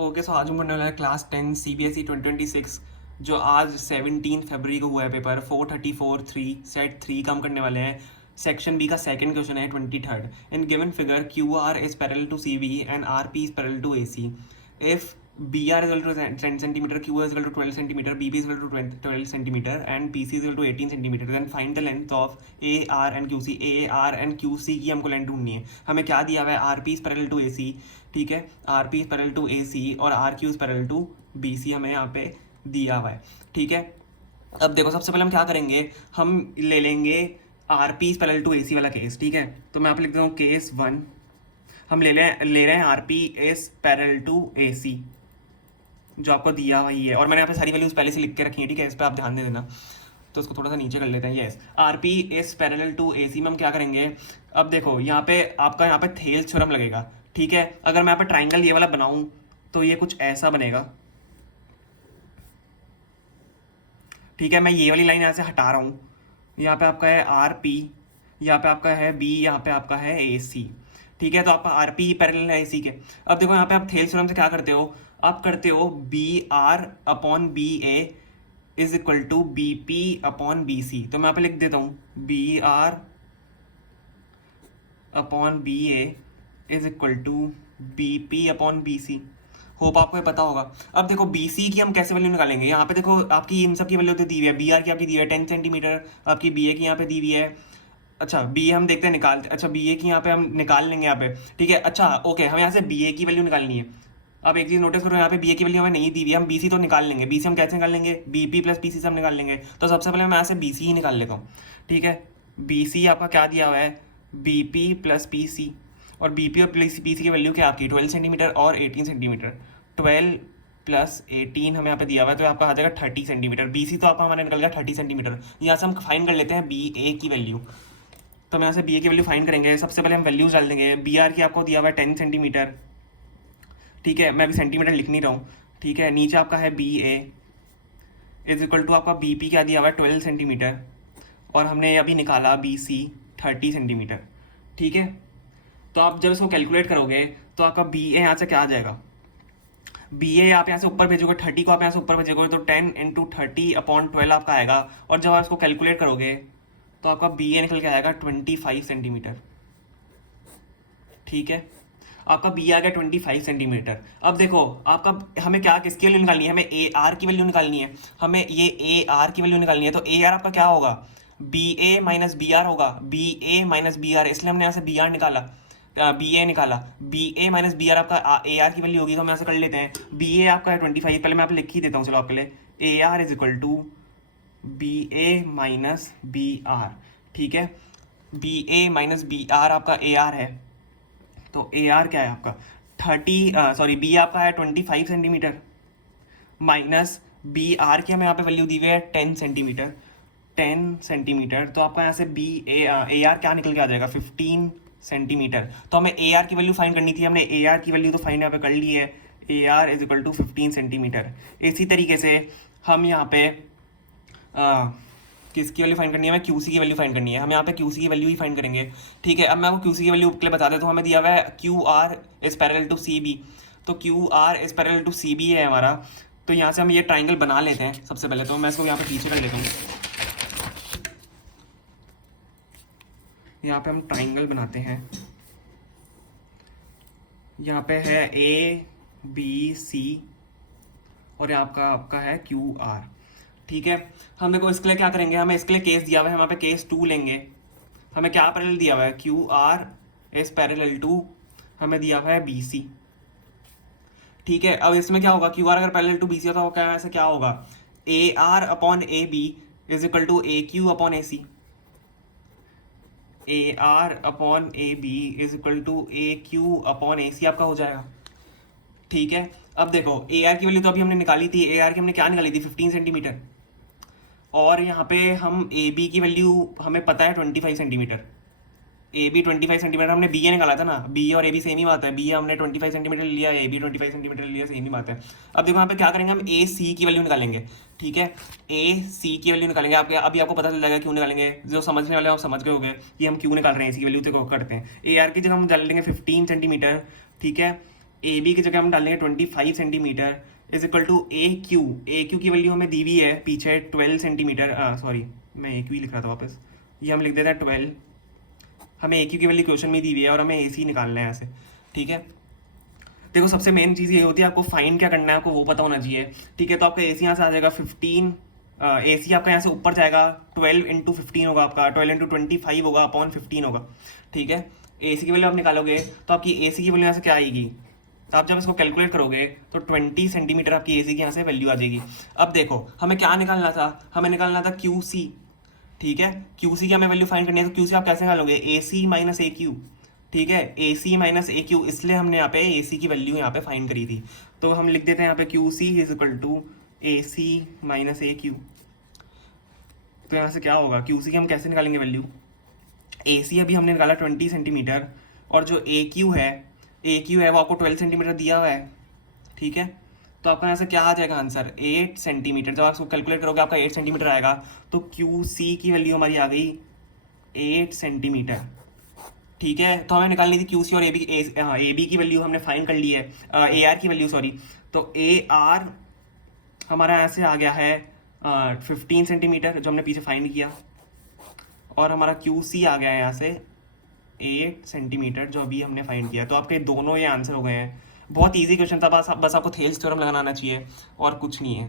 Okay, सो आज हम पढ़ने वाला है क्लास 10 CBSE 2026 जो आज 17 फरवरी को हुआ है। पेपर 434-3 सेट 3 का हम करने वाले हैं। सेक्शन बी का सेकंड क्वेश्चन है 23rd। In given figure QR is parallel to CB and RP is parallel to AC। If BR is equal to 10 centimeter, QR is equal to 12 centimeter, BB is equal to 12 centimeter and PC is equal to 18 centimeter, then find the length of AR and QC। AR and QC की हमको length ढूंढनी है। हमें क्या दिया हुआ है? RP is parallel to AC, ठीक है, RP is parallel to AC और RQ is parallel to BC हमें यहाँ पे दिया हुआ है, ठीक है। अब देखो, सबसे पहले हम क्या करेंगे, हम ले लेंगे RP is parallel to AC वाला केस, ठीक है। तो मैं आप लिख देता हूँ केस 1। हम ले रहे हैं RP is parallel to AC जो आपको दिया वही है, और मैंने यहाँ पे सारी वैल्यूज पहले से लिख के रखी है, ठीक है, इस पर आप ध्यान दे देना। तो उसको थोड़ा सा नीचे कर लेते हैं। Yes, RP is parallel to AC में हम क्या करेंगे, अब देखो यहाँ पे आपका यहाँ पे थेल्स थ्योरम लगेगा, ठीक है। अगर मैं यहाँ पे ट्राइंगल ये वाला बनाऊं तो ये कुछ ऐसा बनेगा, ठीक है। मैं ये वाली लाइन यहाँ से हटा रहा हूँ, यहाँ पे आपका है RP, यहाँ पे आपका है B, यहाँ पे आपका है AC, ठीक है। तो आपका RP पैरेलल है AC के। अब देखो यहाँ पे आप थेल्स थ्योरम से क्या करते हो, आप करते हो BR upon BA is equal to BP upon BC। तो मैं यहाँ पे लिख देता हूँ BR upon BA is equal to BP upon BC। Hope आपको ये पता होगा। अब देखो BC की हम कैसे वैल्यू निकालेंगे, यहाँ पे देखो आपकी इन सब की वैल्यू तो दी हुई है। BR की आपकी दी हुई है 10 सेंटीमीटर, आपकी BA की यहाँ पे दी हुई है, अच्छा BA हम देखते हैं निकालते, अच्छा BA की यहाँ पे हम निकाल लेंगे यहाँ पे, ठीक है। अच्छा ओके, हमें यहाँ से BA की वैल्यू निकालनी है। अब एक चीज़ नोटिस करो, यहाँ पे BA की वैल्यू हमें नहीं दी हुई है, हम BC तो निकाल लेंगे। BC हम कैसे निकाल लेंगे, BP प्लस PC से हम निकाल लेंगे। तो सबसे पहले मैं यहाँ से BC ही निकाल लेता हूँ, ठीक है। BC आपका क्या दिया हुआ है, BP प्लस PC, और BP और PC की वैल्यू क्या आपकी 12 सेंटीमीटर और 18 सेंटीमीटर। 12 प्लस 18 हमें यहाँ पे दिया हुआ है, तो आपका आ जाएगा 30 सेंटीमीटर। BC तो आपका हमारा निकल गया 30 सेंटीमीटर। यहाँ से हम फाइंड कर लेते हैं BA की वैल्यू। तो हम यहाँ से BA की वैल्यू फाइंड करेंगे। सबसे पहले हम वैल्यूज डाल देंगे। BR की आपको दिया हुआ है 10 सेंटीमीटर, ठीक है, मैं अभी सेंटीमीटर लिख नहीं रहा हूँ, ठीक है। नीचे आपका है BA इज इक्वल टू आपका BP क्या दिया हुआ है 12 सेंटीमीटर, और हमने अभी निकाला BC 30 सेंटीमीटर, ठीक है। तो आप जब इसको कैलकुलेट करोगे तो आपका BA यहाँ से क्या आ जाएगा, BA आप यहाँ से ऊपर भेजोगे, 30 को आप यहाँ से ऊपर भेजोगे तो 10 इंटू 30 अपॉन 12 आपका आएगा, और जब आप इसको कैलकुलेट करोगे तो आपका BA निकल के आएगा 25 सेंटीमीटर, ठीक है। आपका BA आ गया 25 सेंटीमीटर। अब देखो आपका हमें क्या किसकी वैल्यू निकालनी है, हमें AR की वैल्यू निकालनी है। हमें ये AR की वैल्यू निकालनी है, तो AR आपका क्या होगा, BA माइनस BR होगा, BA माइनस BR, इसलिए हमने यहाँ से BR निकाला, BA निकाला। BA माइनस BR आपका AR की वैल्यू होगी, तो हम यहाँ से कर लेते हैं। BA आपका है 25, पहले मैं आप लिख ही देता हूँ, चलो आपके लिए। AR is equal to BA minus BR, ठीक है। BA माइनस BR आपका AR है, तो AR क्या है आपका 30, B आपका है 25 सेंटीमीटर, माइनस BR की हमें यहाँ पे वैल्यू दी हुई है 10 सेंटीमीटर, 10 सेंटीमीटर। तो आपका यहाँ से AR क्या निकल के आ जाएगा 15 सेंटीमीटर। तो हमें AR की वैल्यू फाइंड करनी थी, हमने AR की वैल्यू तो फाइंड यहाँ पे कर ली है। AR is equal to 15 centimetre. इसी तरीके से हम यहाँ पे किसकी वैल्यू फाइंड करनी है, हमें QC की वैल्यू फाइंड करनी है। हम यहाँ पे QC की वैल्यू ही फाइंड करेंगे, ठीक है। अब मैं आपको QC की वैल्यू के लिए बता देता हूँ। हमें दिया हुआ है QR is parallel to CB, तो QR is parallel to CB है हमारा। तो यहाँ से हम ये ट्राइंगल बना लेते हैं। सबसे पहले तो मैं इसको यहाँ पे पीछे कर लेता हूँ, यहाँ पे हम ट्राइंगल बनाते हैं। यहाँ पे है ABC और यहाँ आपका है QR, ठीक है। हम देखो इसके लिए क्या करेंगे, हमें इसके लिए केस दिया हुआ है, हम यहाँ पे केस 2 लेंगे। हमें क्या पैरेलल दिया हुआ है, QR इज पैरेलल टू, हमें दिया हुआ है BC, ठीक है। अब इसमें क्या होगा, QR अगर पैरेलल टू BC होता है क्या, ऐसे क्या होगा, AR upon AB is equal to AQ upon AC। AR upon AB is equal to AQ upon AC आपका हो जाएगा, ठीक है। अब देखो AR की वैल्यू तो अभी हमने निकाली थी, AR की हमने क्या निकाली थी 15 सेंटीमीटर, और यहाँ पे हम AB की वैल्यू हमें पता है 25 सेंटीमीटर। AB 25 सेंटीमीटर, हमने BA निकाला था ना, BA और AB सेम ही बात है। BA हमने 25 सेंटीमीटर लिया, AB 25 सेंटीमीटर लिया, सेम ही बात है। अब देखो यहाँ पे क्या करेंगे, हम AC की वैल्यू निकालेंगे, ठीक है। AC की वैल्यू निकालेंगे, आपके अभी आपको पता चल जाएगा क्यों निकालेंगे। जो समझने वाले आप समझ गए होंगे कि हम क्यों निकाल रहे हैं AC की वैल्यू। तो करते हैं, AR की जगह हम डाल लेंगे 15 सेंटीमीटर, ठीक है। ए बी की जगह हम डालेंगे 25 centimetre is equal to A Q की वैल्यू हमें दी हुई है पीछे 12 सेंटीमीटर, सॉरी मैं ए क्यू ही लिख रहा था वापस, ये हम लिख देते हैं 12। हमें ए क्यू की वैल्यू क्वेश्चन में दी हुई है और हमें ए सी निकालना है ऐसे, ठीक है। देखो सबसे मेन चीज़ ये होती है आपको फाइन क्या करना है, आपको वो पता होना चाहिए, ठीक है। तो आपका ए सी यहाँ से आ जाएगा 15, ए सी आपका यहाँ से ऊपर जाएगा 12 इंटू 15 होगा आपका, 12 इंटू 25 होगा अपॉन 15 होगा, ठीक है। ए सी की वैल्यू आप निकालोगे तो आपकी ए सी की वैल्यू यहाँ से क्या आएगी, तो आप जब इसको कैलकुलेट करोगे तो 20 सेंटीमीटर आपकी ए सी की यहाँ से वैल्यू आ जाएगी। अब देखो हमें क्या निकालना था, हमें निकालना था क्यू सी, ठीक है। क्यू सी की हमें वैल्यू फाइंड करनी है, तो क्यू सी आप कैसे निकालोगे, ए सी माइनस ए क्यू, ठीक है। ए सी माइनस ए क्यू, इसलिए हमने यहाँ पे ए सी की वैल्यू यहाँ पे फाइंड करी थी, तो हम लिख देते हैं यहाँ पे Q C is equal to A C minus A Q. तो यहाँ से क्या होगा, क्यू सी की हम कैसे निकालेंगे वैल्यू, ए सी अभी हमने निकाला 20 सेंटीमीटर, और जो ए क्यू है वो आपको 12 सेंटीमीटर दिया हुआ है, ठीक है। तो आपका यहाँ से क्या आ जाएगा आंसर, 8 सेंटीमीटर। जब आप इसको कैलकुलेट करोगे आपका 8 सेंटीमीटर आएगा, तो क्यू सी की वैल्यू हमारी आ गई 8 सेंटीमीटर, ठीक है। तो हमें निकालनी थी क्यू सी और ए बी की वैल्यू हमने फाइंड कर ली है, ए आर की वैल्यू सॉरी। तो ए आर हमारा यहाँ से आ गया है 15 सेंटीमीटर जो हमने पीछे फाइंड किया, और हमारा क्यू सी आ गया है यहाँ से 8 सेंटीमीटर जो अभी हमने फाइंड किया। तो आपके दोनों ये आंसर हो गए हैं। बहुत ईजी क्वेश्चन था, बस आपको थेल्स थ्योरम लगाना आना चाहिए और कुछ नहीं है।